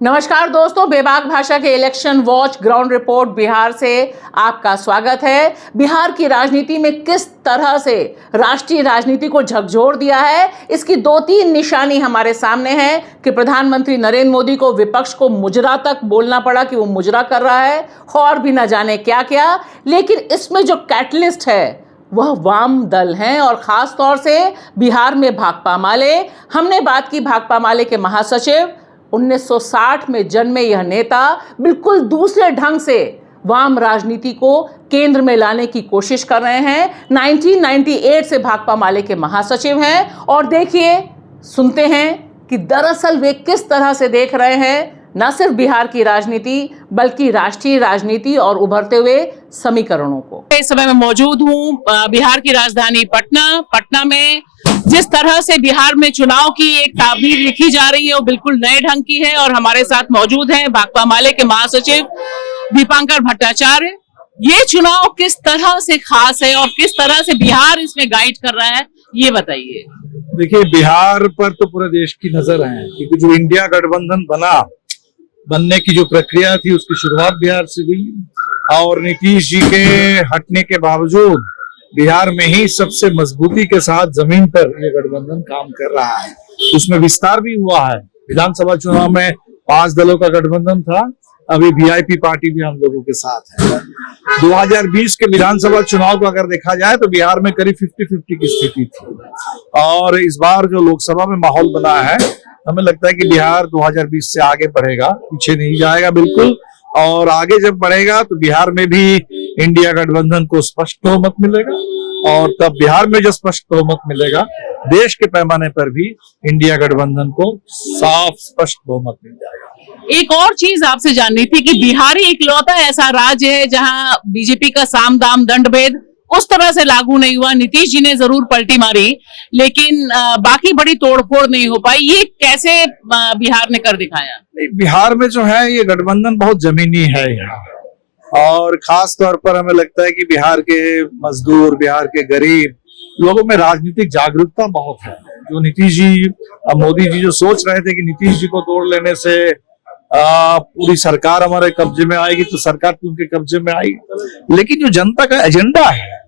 नमस्कार दोस्तों, बेबाक भाषा के election watch ground report Bihar से आपका स्वागत है। बिहार की राजनीति में किस तरह से राष्ट्रीय राजनीति को झकझोर दिया है, इसकी दो तीन निशानी हमारे सामने है कि प्रधानमंत्री नरेंद्र मोदी को विपक्ष को मुजरा तक बोलना पड़ा कि वो मुजरा कर रहा है और भी न जाने क्या क्या। लेकिन इसमें जो कैटलिस्ट है वह वाम दल हैं और खास तौर से बिहार में भाकपा माले। हमने बात की भाकपा माले के महासचिव। 1960 में जन्मे यह नेता बिल्कुल दूसरे ढंग से वाम राजनीति को केंद्र में लाने की कोशिश कर रहे हैं। 1998 से भाकपा माले के महासचिव हैं और देखिए, सुनते हैं कि दरअसल वे किस तरह से देख रहे हैं न सिर्फ बिहार की राजनीति बल्कि राष्ट्रीय राजनीति और उभरते हुए समीकरणों को। इस समय मैं मौजूद हूं बिहार की राजधानी पटना में। जिस तरह से बिहार में चुनाव की एक ताबीर लिखी जा रही है वो बिल्कुल नए ढंग की है और हमारे साथ मौजूद हैं भाकपा माले के महासचिव दीपांकर भट्टाचार्य। ये चुनाव किस तरह से खास है और किस तरह से बिहार इसमें गाइड कर रहा है, ये बताइए। देखिए, बिहार पर तो पूरे देश की नजर है क्योंकि जो इंडिया गठबंधन बनने की जो प्रक्रिया थी उसकी शुरुआत बिहार से हुई और नीतीश जी के हटने के बावजूद बिहार में ही सबसे मजबूती के साथ जमीन पर ये गठबंधन काम कर रहा है। उसमें विस्तार भी हुआ है। विधानसभा चुनाव में 5 दलों का गठबंधन था, अभी वीआईपी पार्टी भी हम लोगों के साथ है। 2020 के विधानसभा चुनाव को अगर देखा जाए तो बिहार में करीब 50-50 की स्थिति थी और इस बार जो लोकसभा में माहौल बना है, हमें लगता है कि बिहार 2020 से आगे बढ़ेगा, पीछे नहीं जाएगा बिल्कुल। और आगे जब बढ़ेगा तो बिहार में भी इंडिया गठबंधन को स्पष्ट बहुमत मिलेगा और तब बिहार में जो स्पष्ट बहुमत मिलेगा, देश के पैमाने पर भी इंडिया गठबंधन को साफ स्पष्ट बहुमत मिल जाएगा। एक और चीज आपसे जाननी थी कि बिहार ही इकलौता ऐसा राज्य है जहां बीजेपी का साम दाम दंड भेद उस तरह से लागू नहीं हुआ। नीतीश जी ने जरूर पलटी मारी लेकिन बाकी बड़ी तोड़फोड़ नहीं हो पाई। ये कैसे बिहार ने कर दिखाया? बिहार में जो है ये गठबंधन बहुत जमीनी है यहाँ और खास तौर पर हमें लगता है कि बिहार के मजदूर, बिहार के गरीब लोगों में राजनीतिक जागरूकता बहुत है। जो नीतीश जी, मोदी जी जो सोच रहे थे कि नीतीश जी को तोड़ लेने से पूरी सरकार हमारे कब्जे में आएगी, तो सरकार तो उनके कब्जे में आई। लेकिन जो जनता का एजेंडा है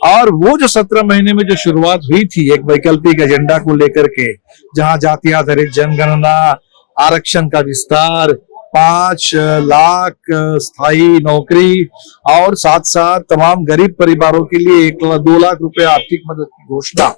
और वो जो 17 महीने में जो शुरुआत हुई थी एक वैकल्पिक एजेंडा को लेकर के, जहां जाति आधारित जनगणना, आरक्षण का विस्तार, 5 लाख स्थायी नौकरी और साथ साथ तमाम गरीब परिवारों के लिए 2 लाख रुपए आर्थिक मदद की घोषणा,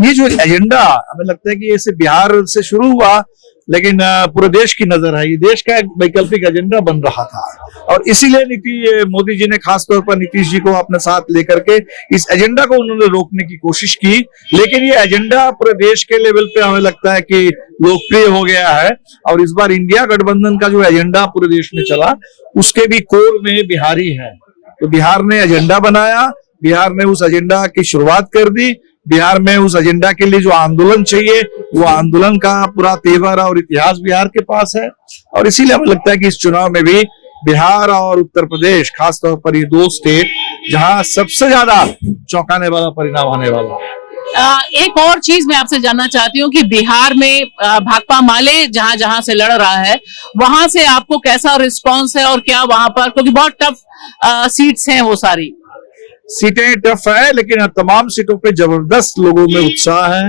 ये जो एजेंडा हमें लगता है कि ऐसे बिहार से शुरू हुआ लेकिन पूरे देश की नजर है। ये देश का एक वैकल्पिक एजेंडा बन रहा था और इसीलिए मोदी जी ने खास तौर पर नीतीश जी को अपने साथ लेकर के इस एजेंडा को उन्होंने रोकने की कोशिश की। लेकिन ये एजेंडा पूरे देश के लेवल पे हमें लगता है कि लोकप्रिय हो गया है और इस बार इंडिया गठबंधन का जो एजेंडा पूरे देश में चला उसके भी कोर में बिहारी है। तो बिहार ने एजेंडा बनाया, बिहार ने उस एजेंडा की शुरुआत कर दी। बिहार में उस एजेंडा के लिए जो आंदोलन चाहिए वो आंदोलन का पूरा तेवर और इतिहास बिहार के पास है और इसीलिए हमें लगता है कि इस चुनाव में भी बिहार और उत्तर प्रदेश, खासतौर पर ये 2 स्टेट जहां सबसे ज्यादा चौंकाने वाला परिणाम आने वाला है। एक और चीज मैं आपसे जानना चाहती हूँ कि बिहार में भाकपा माले जहां जहां से लड़ रहा है वहां से आपको कैसा रिस्पॉन्स है और क्या वहां पर, क्योंकि बहुत टफ सीट्स हैं, वो सारी सीटें टफ है लेकिन तमाम सीटों पे जबरदस्त लोगों में उत्साह है,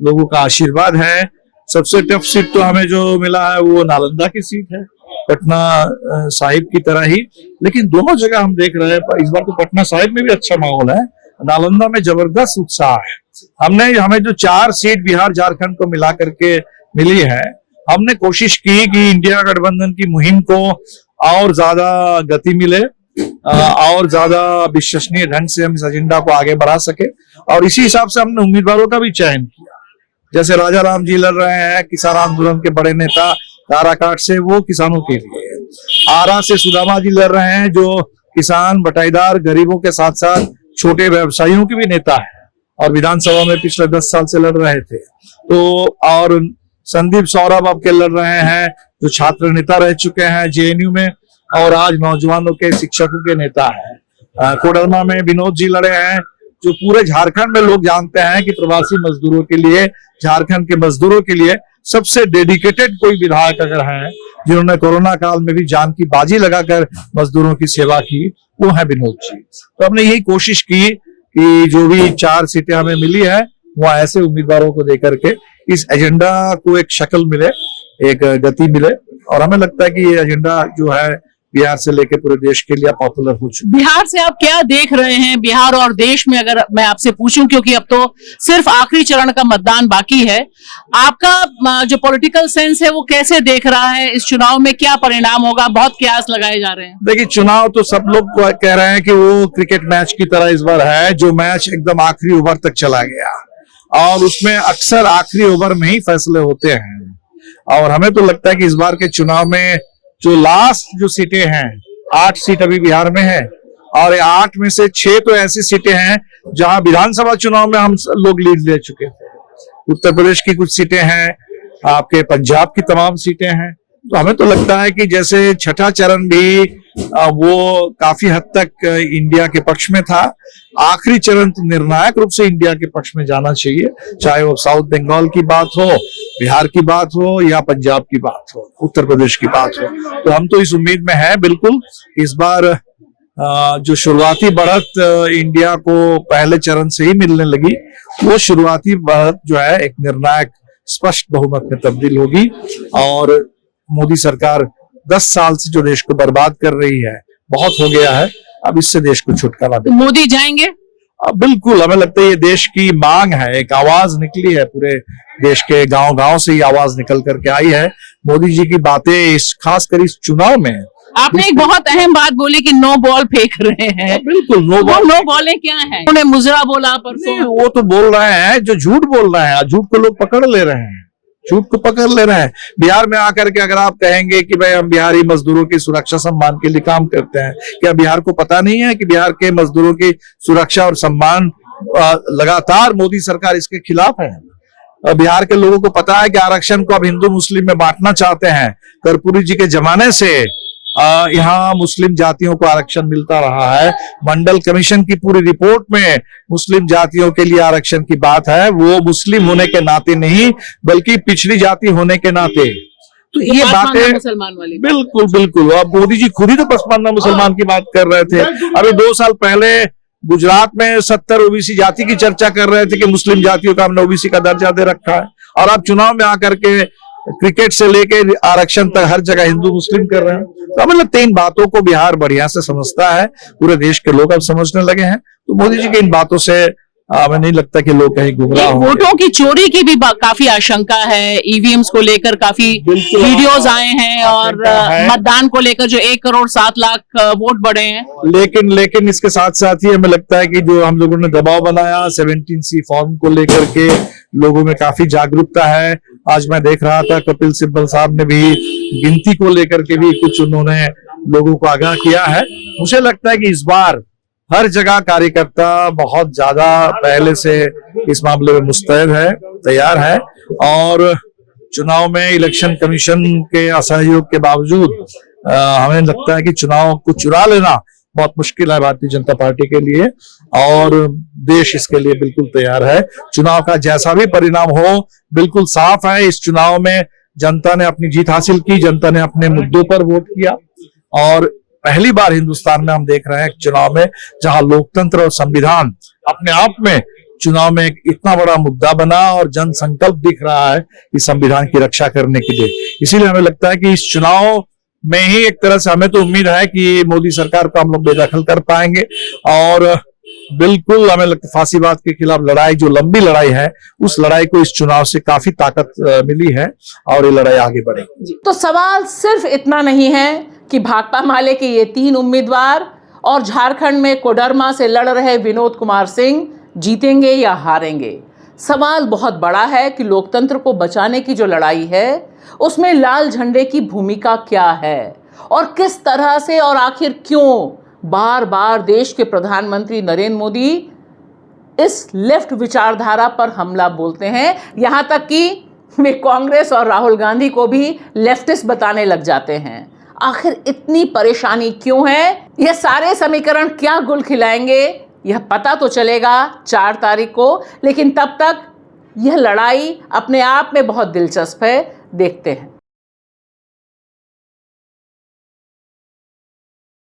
लोगों का आशीर्वाद है। सबसे टफ सीट तो हमें जो मिला है वो नालंदा की सीट है, पटना साहिब की तरह ही। लेकिन दोनों जगह हम देख रहे हैं इस बार तो पटना साहिब में भी अच्छा माहौल है, नालंदा में जबरदस्त उत्साह है। हमें जो 4 सीट बिहार झारखंड को मिला करके मिली है, हमने कोशिश की कि इंडिया गठबंधन की मुहिम को और ज्यादा गति मिले और ज्यादा विश्वसनीय ढंग से हम इस एजेंडा को आगे बढ़ा सके और इसी हिसाब से हमने उम्मीदवारों का भी चयन किया। जैसे राजा राम जी लड़ रहे हैं, किसान आंदोलन के बड़े नेता काराकाट से, वो किसानों के लिए। आरा से सुदामा जी लड़ रहे हैं जो किसान, बटाईदार, गरीबों के साथ साथ छोटे व्यवसायियों के भी नेता है और विधानसभा में पिछले 10 साल से लड़ रहे थे। तो और संदीप सौरभ अब के लड़ रहे हैं जो छात्र नेता रह चुके हैं जेएनयू में और आज नौजवानों के, शिक्षकों के नेता है। कोडरमा में विनोद जी लड़े हैं जो पूरे झारखंड में लोग जानते हैं कि प्रवासी मजदूरों के लिए, झारखंड के मजदूरों के लिए सबसे डेडिकेटेड कोई विधायक अगर है जिन्होंने कोरोना काल में भी जान की बाजी लगाकर मजदूरों की सेवा की, वो है विनोद जी। तो हमने यही कोशिश की कि जो भी 4 सीटें हमें मिली है वो ऐसे उम्मीदवारों को देकर के इस एजेंडा को एक शक्ल मिले, एक गति मिले, और हमें लगता है कि ये एजेंडा जो है बिहार से लेकर पूरे देश के लिए पॉपुलर हो चुका है। बिहार से आप क्या देख रहे हैं, बिहार और देश में, अगर मैं आपसे पूछूं, क्योंकि अब तो सिर्फ आखिरी चरण का मतदान बाकी है, आपका जो पॉलिटिकल सेंस है वो कैसे देख रहा है? इस चुनाव में क्या परिणाम होगा? बहुत कयास लगाए जा रहे हैं। देखिए, चुनाव तो सब लोग कह रहे हैं कि वो क्रिकेट मैच की तरह इस बार है, जो मैच एकदम आखिरी ओवर तक चला गया, और उसमें अक्सर आखिरी ओवर में ही फैसले होते हैं। और हमें तो लगता है कि इस बार के चुनाव में जो लास्ट जो सीटें हैं, 8 सीट अभी बिहार में है, और 8 में से 6 तो ऐसी सीटें हैं जहां विधानसभा चुनाव में हम लोग लीड ले चुके थे। उत्तर प्रदेश की कुछ सीटें हैं, आपके पंजाब की तमाम सीटें हैं। तो हमें तो लगता है कि जैसे छठा चरण भी वो काफी हद तक इंडिया के पक्ष में था, आखिरी चरण तो निर्णायक रूप से इंडिया के पक्ष में जाना चाहिए, चाहे वो साउथ बंगाल की बात हो, बिहार की बात हो, या पंजाब की बात हो, उत्तर प्रदेश की बात हो। तो हम तो इस उम्मीद में हैं बिल्कुल, इस बार जो शुरुआती बढ़त इंडिया को पहले चरण से ही मिलने लगी, वो शुरुआती बढ़त जो है एक निर्णायक स्पष्ट बहुमत में तब्दील होगी, और मोदी सरकार 10 साल से जो देश को बर्बाद कर रही है, बहुत हो गया है, अब इससे देश को छुटकारा दे। मोदी जाएंगे? बिल्कुल, हमें लगता है ये देश की मांग है, एक आवाज निकली है, पूरे देश के गांव-गांव से ये आवाज निकल करके आई है। मोदी जी की बातें इस खासकर इस चुनाव में, आपने एक बहुत अहम बात बोली कि नो बॉल फेंक रहे हैं। बिल्कुल नो बॉल। नो बॉलें क्या है? उन्होंने मुजरा बोला परसों। वो तो बोल रहे हैं जो झूठ बोल रहे हैं, झूठ को लोग पकड़ ले रहे हैं, झूठ को पकड़ ले रहे हैं। बिहार में आकर के अगर आप कहेंगे कि भाई हम बिहारी मजदूरों की सुरक्षा सम्मान के लिए काम करते हैं, क्या बिहार को पता नहीं है कि बिहार के मजदूरों की सुरक्षा और सम्मान लगातार मोदी सरकार इसके खिलाफ है? बिहार के लोगों को पता है कि आरक्षण को अब हिंदू मुस्लिम में बांटना चाहते हैं। कर्पूरी जी के जमाने से यहाँ मुस्लिम जातियों को आरक्षण मिलता रहा है। मंडल कमीशन की पूरी रिपोर्ट में मुस्लिम जातियों के लिए आरक्षण की बात है, वो मुस्लिम होने के नाते नहीं बल्कि पिछड़ी जाति होने के नाते। तो ये बातें मुसलमान वाली, बिल्कुल बिल्कुल, अब मोदी जी खुद ही तो पसमानदा मुसलमान की बात कर रहे थे। अभी 2 साल पहले गुजरात में 70 ओबीसी जाति की चर्चा कर रहे थे कि मुस्लिम जातियों का हमने ओबीसी का दर्जा दे रखा है, और अब चुनाव में आकर के क्रिकेट से लेके आरक्षण तक हर जगह हिंदू मुस्लिम कर रहे हैं। तो हमें लगता है इन बातों को बिहार बढ़िया से समझता है, पूरे देश के लोग अब समझने लगे हैं। तो मोदी जी की इन बातों से हमें नहीं लगता कि लोग कहीं गुमराह होंगे। वोटों की चोरी की भी काफी आशंका है, ईवीएम्स को लेकर काफी वीडियोस आए हैं, और मतदान को लेकर जो 1 करोड़ 7 लाख वोट बढ़े हैं। लेकिन इसके साथ साथ ही हमें लगता है कि जो हम लोगों ने दबाव बनाया 17C फॉर्म को लेकर के, लोगों में काफी जागरूकता है। आज मैं देख रहा था कपिल सिब्बल साहब ने भी गिनती को लेकर के भी कुछ उन्होंने लोगों को आगाह किया है। मुझे लगता है कि इस बार हर जगह कार्यकर्ता बहुत ज्यादा पहले से इस मामले में मुस्तैद है, तैयार है, और चुनाव में इलेक्शन कमीशन के असहयोग के बावजूद हमें लगता है कि चुनाव को चुरा लेना बहुत मुश्किल है भारतीय जनता पार्टी के लिए, और देश इसके लिए बिल्कुल तैयार है। चुनाव का जैसा भी परिणाम हो, बिल्कुल साफ है, इस चुनाव में जनता ने अपनी जीत हासिल की, जनता ने अपने मुद्दों पर वोट किया, और पहली बार हिंदुस्तान में हम देख रहे हैं चुनाव में जहां लोकतंत्र और संविधान अपने आप में चुनाव में इतना बड़ा मुद्दा बना, और जन संकल्प दिख रहा है इस संविधान की रक्षा करने के लिए। इसीलिए हमें लगता है कि इस चुनाव में ही एक तरह से हमें तो उम्मीद है कि मोदी सरकार को हम लोग बेदखल कर पाएंगे, और बिल्कुल हमें लगता है फांसीवाद के खिलाफ लड़ाई, जो लंबी लड़ाई है, उस लड़ाई को इस चुनाव से काफी ताकत मिली है, और ये लड़ाई आगे बढ़ेगी। तो सवाल सिर्फ इतना नहीं है कि भाकपा माले के ये 3 उम्मीदवार और झारखंड में कोडरमा से लड़ रहे विनोद कुमार सिंह जीतेंगे या हारेंगे। सवाल बहुत बड़ा है कि लोकतंत्र को बचाने की जो लड़ाई है, उसमें लाल झंडे की भूमिका क्या है, और किस तरह से और आखिर क्यों बार बार देश के प्रधानमंत्री नरेंद्र मोदी इस लेफ्ट विचारधारा पर हमला बोलते हैं, यहां तक कि वे कांग्रेस और राहुल गांधी को भी लेफ्टिस्ट बताने लग जाते हैं। आखिर इतनी परेशानी क्यों है? यह सारे समीकरण क्या गुल खिलाएंगे, यह पता तो चलेगा 4 तारीख को, लेकिन तब तक यह लड़ाई अपने आप में बहुत दिलचस्प है। देखते हैं।